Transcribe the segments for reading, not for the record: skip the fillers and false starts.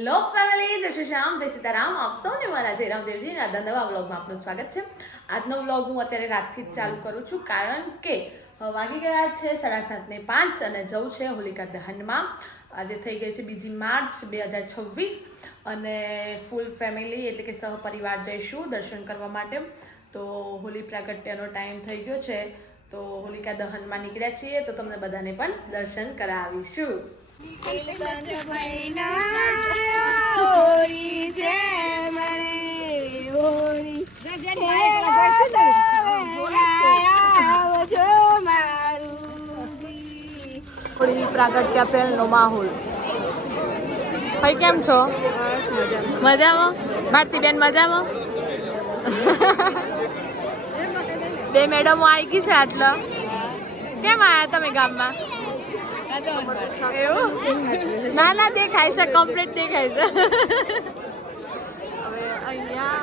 Hello family, જય શ્રી રામ, જય સીતારામ. આપ સૌને મારા જયરામ દેવજીના નવા વ્લોગમાં આપનું સ્વાગત છે. આજનો વ્લોગ હું અત્યારે રાતથી જ ચાલુ કરું છું, કારણ કે વાગી ગયા છે 7:05 અને જવું છે હોલિકા દહનમાં. આજે થઈ ગઈ છે 2 માર્ચ 2026 અને ફૂલ ફેમિલી એટલે કે સહપરિવાર જઈશું દર્શન કરવા માટે. તો હોલી પ્રાગટ્યનો ટાઈમ થઈ ગયો છે, તો હોલિકા દહનમાં નીકળ્યા છીએ, તો તમને બધાને પણ દર્શન કરાવીશું. પ્રાગટ્ય પહેલનો માહોલ. ભાઈ કેમ છો? મજામાં? ભારતીબેન મજામાં? બે મેડમો આવી ગઈ છે. આટલા કેમ આયા તમે ગામમાં? એવું ના ના દેખાય છે, કમ્પ્લીટ દેખાય છે. હવે અહીંયા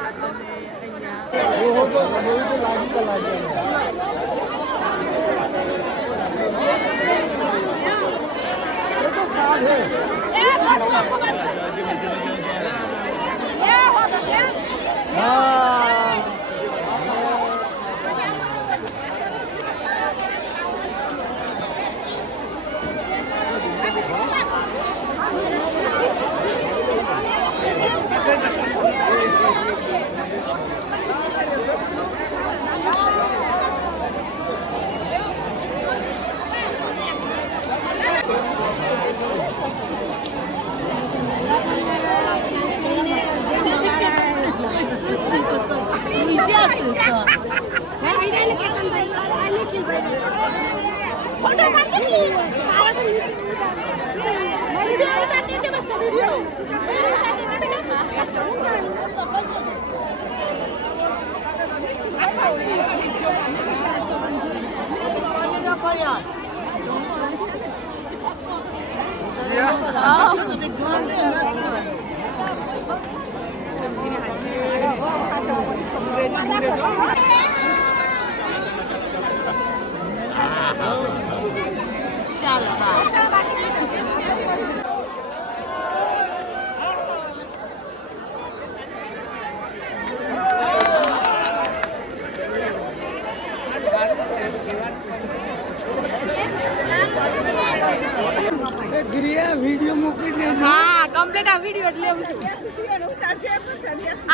વિડિયો મોકલી દે. હા, કમ્પ્લીટ આ વિડિયો એટલે લેવું છું.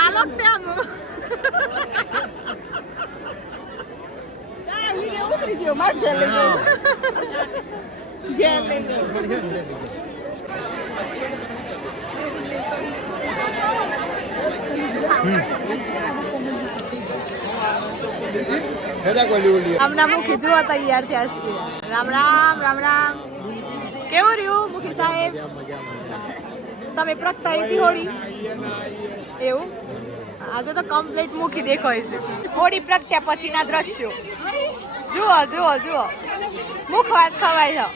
આલોક તે આમ વિડિયો ઉતરી ગયો. માર ઘેર લઈ ગયો. ઘેર લઈ ગયો. હમણાં મુખી જોવા તૈયાર થયા છે. રામ રામ રામ રામ. કેવું રહ્યું મુખી સાહેબ? તમે પ્રગટાઈ હતી હોળી? એવું આજે તો કમ્પ્લીટ મુખી દેખાય છે. હોળી પ્રગટ્યા પછીના દ્રશ્યો જુઓ જુઓ જુઓ. મુખવાસ ખવાય છે.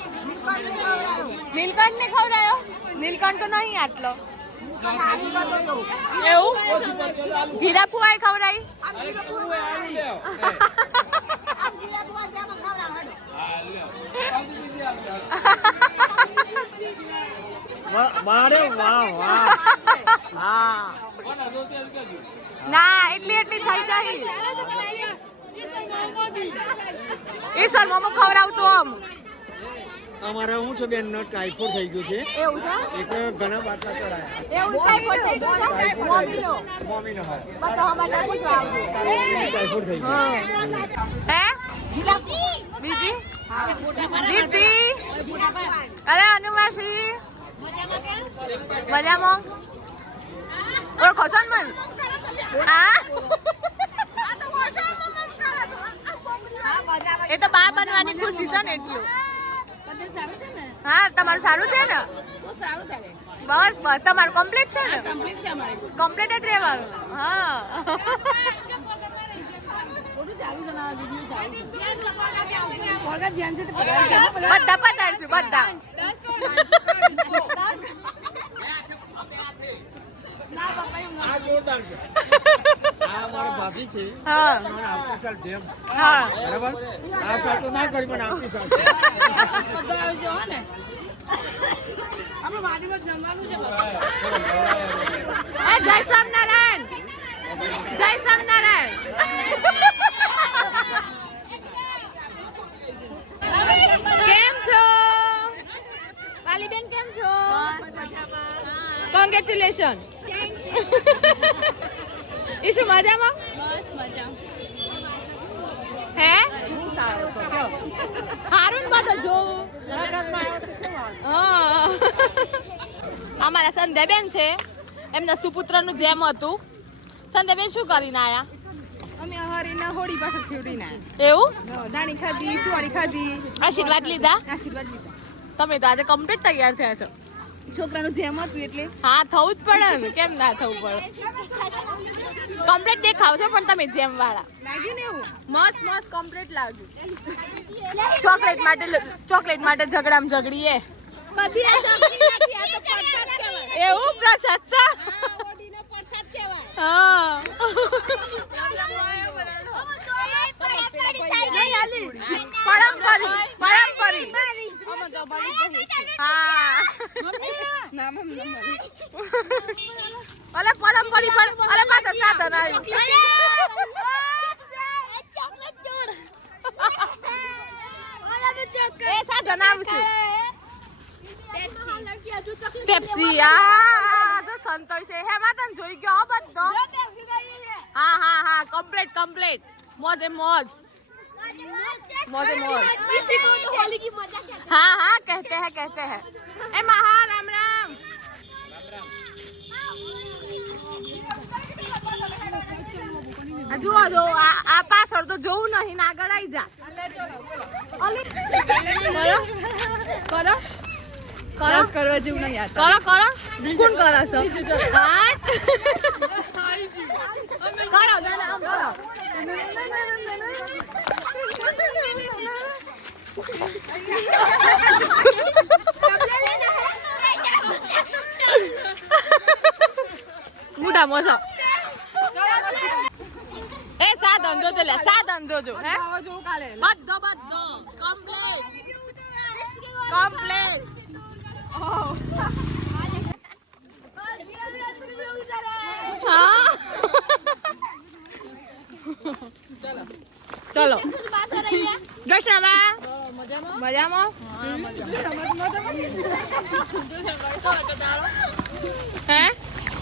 નીલકંઠ ને ખવડાયો? નીલકંઠ તો નહીં આટલો. એવું ઘીરા ફુવાય ખવડાય? મારે વાહ વાહ. હા ના એટલી થઈ જાય. ઈશ્વર મોમો ખવડાવતો આમ. અમારે હું છે બેન નો ટાઈફોઈડ થઈ ગયું છે. એવું છે? એટલે ઘણા બાટલા ચડાયા. એવું ટાઈફોઈડ થઈ ગયો છે? મમ્મીનો હા બતાવો મને પૂછવા આવજો. ટાઈફોઈડ થઈ ગયું. હે દીદી દીદી અરે અનુમાસી મજામાં? ઓળખો છો ને મને? હા એ તો બા બનવાની ખુશી છે ને એટલું. હા તમારું સારું છે ને? બસ બસ તમારું કમ્પ્લીટ છે ને? કમ્પ્લીટ જ રહેવાનું. હા બધા પતાવીશું બધા. આ જોરદાર છે. આ મારા ભાભી છે. હા આવતી સાલ જેમ. હા બરાબર. આ સાલ તો ના કરી પણ આવતી સાલ બધા આવી જવા ને. આપણે વાડીમાં જમવાનું છે. કોંગ્રેચ્યુલેશન. ઈશુ મજામાં? બસ મજા. હે હું તારો છો કયો હારું ને બધું જોવું. લગનમાં આવ્યો તો શું વાત? હા. અમારા સંધ્યાબેન છે, એમના સુપુત્રનું જેમ હતું. સંધ્યાબેન શું કરીને આયા? અમે હરીના હોળી પાછળ ફેવડીને એવું? દાણી ખાધી, સુવાળી ખાધી, આશીર્વાદ લીધા? આશીર્વાદ લીધા. તમે તો આજે કમ્પ્લીટ તૈયાર થયા છો. છોકરાનું જેમ હતું એટલે હા, થવું જ પડે ને, કેમ ના થવું પડે? કમ્પ્લીટ દેખાવ છો પણ તમે જેમ વાળા. લાગ્યું ને એવું. મસ્ત મસ્ત કમ્પ્લીટ લાગ્યું. ચોકલેટ માટે ઝઘડામાં ઝઘડીએ. બધી આ ચોકડી નથી, આ તો પ્રસાદ કહેવાય. એવું પ્રસાદ છે? આ હોળીનો પ્રસાદ કહેવાય. હા. હા. ના મમ્મી અલે પરમપરી પણ અલે પાછળ સાધન આવ્યું. એ સાધન આવશું. પેપ્સી આ તો સંતોષ છે. હેમાં તને જોઈ ગયો હો બધો. હા હા હા, કમ્પ્લીટ મોજે મોજ. મોજે મોજ. हाँ हाँ कहते हैं ए महा राम राम જો આ પાછળ તો જોવું નહીં ના આગળ આવી જા. કરો કરવા જેવું નહીં યાર. કરો કોણ કરો છો? કરો દાદા આમ કરો. મુડા મોસો એ સાધન જોજો લે સાધન જોજો હે જોવું કાલે. બધો કમ્પ્લીટ હા ચલો દર્શનાબા મજામાં હે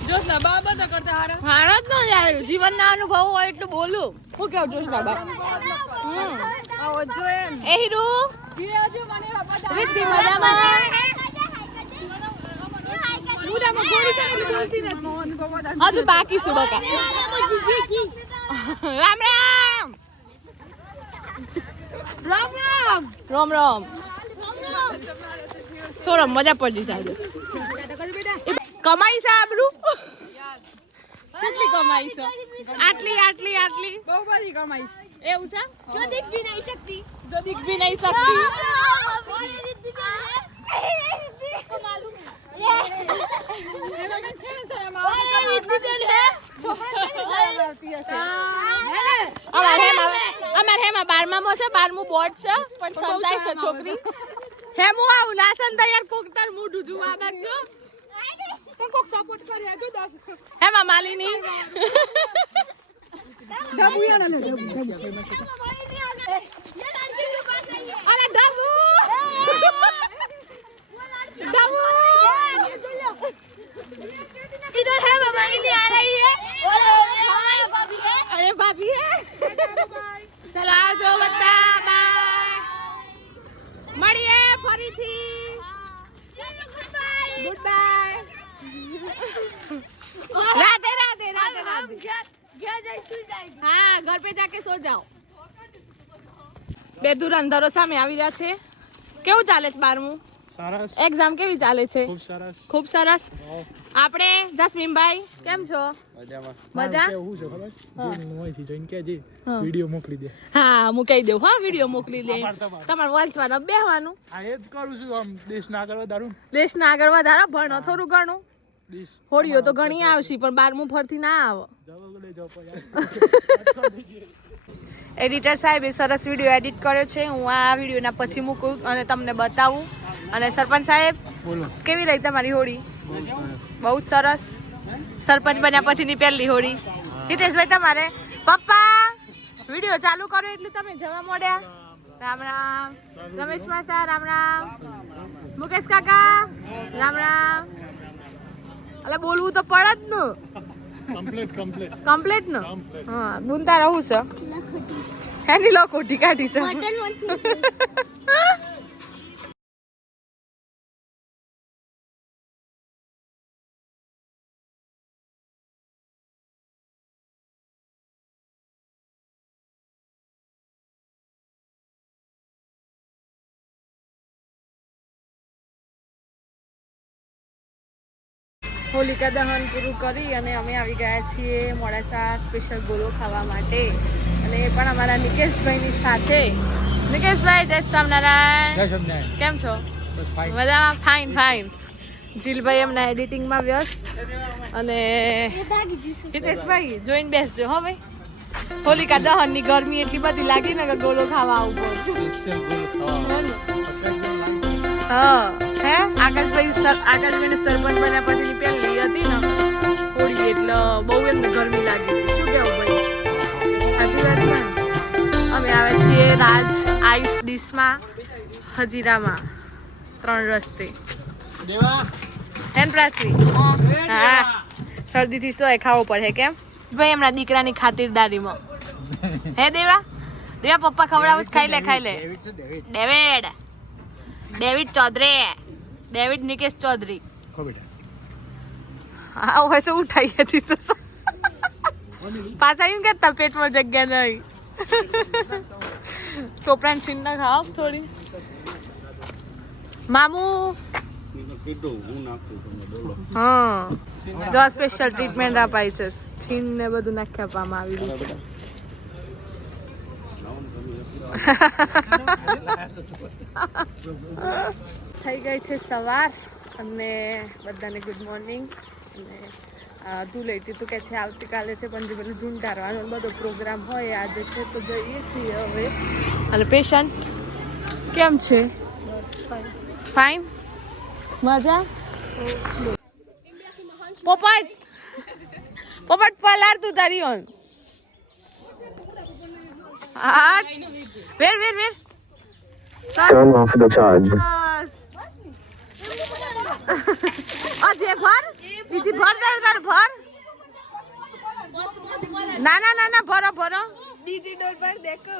જોસના બા બધા કરતા હારા. હારો જ ન જાય જીવનના અનુભવ હોય એટલું બોલું. હું કેવું જોશનાબા? આવો જોઈએ એમ. એ હીરુ દિયાજો મને બાપા રીતિ મજામાં મુડામાં ગોળી ચાલી બોલતી નથી. મોહન બાપા હજુ બાકી છે બકા. રામ રામ રામ રામ સોરમ મજા પડી સાહેબ. કમાઈ છે આબરૂ કેટલી કમાઈ છે? આટલી બહુ બધી કમાઈશ. એવું છે? જો દીક ભી નહીં શકતી. દીક ભી નહીં શકતી. અમારે હેમાં 12માં છે 12મું બોર્ડ છે પણ સંતાય છે છોકરી. હેમું આવું ના સંતાય યાર કોક તાર મોઢું જોવા બાજુ પણ કોક સપોર્ટ કરે જો 10 હેમાં માલિની ડબુયા ના અરે ડબુ इधर है बाबा इन्हें आ रही है अरे भाभी है चला जो बता बाय મળીએ ફરીથી ગુડ બાય राधे राधे राधे राधे हाँ घर पे जाके सो जाओ. બે ધુરંધરો સામે આવી રહ્યા છે. કેવું ચાલે છે 12મું? સરસ એક્ઝામ કેવી ચાલે છે? ખૂબ સરસ ખૂબ સરસ. આપણે જસ્મીનભાઈ કેમ છો? મજામાં મજા? કેવું છે ખબર મોઈથી જોઈને કેજે હા. વિડિયો મોકલી દે હા હું કહી દઉં હા વિડીયો મોકલી દે. તમારે. તમારે વોલ્સમાં બેહવાનું. આ એ જ કરું છું આમ દેશના આગળ વધારું દેશના આગળ વધારો ભણો થોડું ઘણું. દેશ હોળીઓ તો ઘણી આવશે પણ 12મું ફરતી ના આવે. જવા લઈ જાવ યાર એડિટર સાહેબે સરસ વિડીયો એડિટ કર્યો છે. હું આ વિડીયોના પછી મૂકું અને તમને બતાવું. અને સરપંચ સાહેબ બોલો કેવી રહી તમારી હોળી? બહુ જ સરસ. સરપંચ બન્યા પછીની પહેલી હોળી. હિતેશભાઈ તમારે? પપ્પા વિડીયો ચાલુ કરો એટલે તમે જવા મોડ્યા. રામ રામ રમેશ માસા રામ રામ મુકેશ કાકા રામ રામ અલા બોલવું તો પડે જ ને. કમ્પ્લીટ ને હા બુનતા રહું છે એની લો ખોટી કાઢી છે હોલિકા દહન પૂરું કરી અને અમે આવી ગયા છીએ મોડાસા સ્પેશિયલ ગોળો ખાવા માટે અને એ પણ અમારા નિકેશભાઈની સાથે. નિકેશભાઈ જય સ્વામિનારાયણ, કેમ છો? મજામાં? Fine fine. જીલભાઈ એમના એડિટિંગમાં વ્યસ્ત અને હિતેશભાઈ જોઈને બેસજો હો ભાઈ. હોલિકા દહનની ગરમી એટલી બધી લાગી ને કે ગોળો ખાવા આવવું હા હે આકાશભાઈને સરપંચ બન્યા પછીની પહેલી હતી ને હોળી એટલે બહુ એમને ગરમી લાગી. શું કેવું ભાઈ? સાચી વાત છે. અમે આવે છીએ રાજ આઈસ ડીશમાં હજીરામાં 3 રસ્તે. હેન પ્રાચી હા શરદીથી તો ખાવો પડે કેમ ભાઈ એમના દીકરાની ખાતરદારીમાં. હે દેવા પપ્પા ખવડાવું ખાઈ લે. David Chaudhary, David Nikesh Chaudhary. હા હોય તો ઉઠાઈ હતી તો પાછા એમ કે પેટમાં જગ્યા નહીં. ચોપરાન સીન ના ખાવ થોડી. મામુ હા જો સ્પેશિયલ ટ્રીટમેન્ટ અપાય છે. છીન ને બધું નાખી આપવામાં આવેલું છે. થઈ ગઈ છે સવાર અને બધાને ગુડ મોર્નિંગ. અને તું લેતી તું કે છે આવતીકાલે છે પણ જે બધું ઢૂંઢારવાનો બધો પ્રોગ્રામ હોય આજે છે તો જઈએ છીએ હવે. અને પેશન્ટ કેમ છે? ફાઇન મજા. પોપટ પલાર તું તારી ઓન હા વેર Turn off the charge. અજે ભર બીજી ભર તાર ભર. ના ભરો બીજી ડોર પર દેખો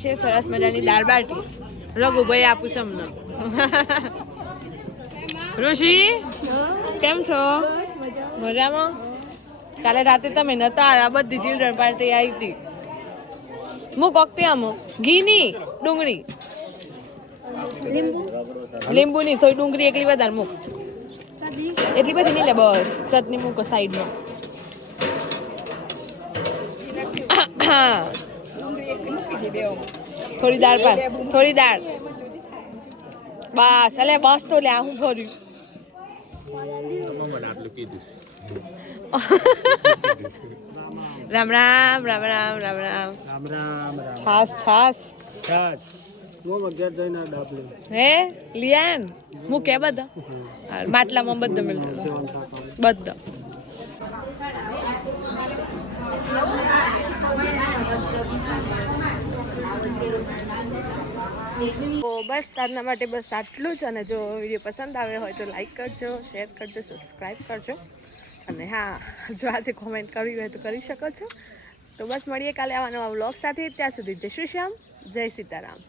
છે સરસ મજાની દાળ બાટી. રઘુભાઈ આપું તમને. ઋષિ કેમ છો? મજામાં? કાલે રાતે તમે નતા આવ્યા બધી ચિલ્ડ્રન પાર્ટી આવી હતી. મૂક વખતે આમ ઘીની ડુંગળી લીંબુની થોડી ડુંગળી એકલી વધારે મૂક. એટલી બધી નહીં લે બસ ચટણી મૂકો સાઈડમાં. થોડી દાળ બસ અલે બસ તો લે હું ભર્યું. રામ રામ. છાસ હે લિયાન મૂકે બધા માટલામાં બધા મળતું બધા. તો બસ આજના માટે બસ આટલું જ. અને જો વિડીયો પસંદ આવ્યો હોય તો લાઈક કરજો, શેર કરજો, સબસ્ક્રાઈબ કરજો. અને હા જો આજે કોમેન્ટ કરવી હોય તો કરી શકો છો. તો બસ મળીએ કાલે આવા નવા વ્લોગ સાથે. ત્યાં સુધી જય શ્રી શ્યામ, જય સીતારામ.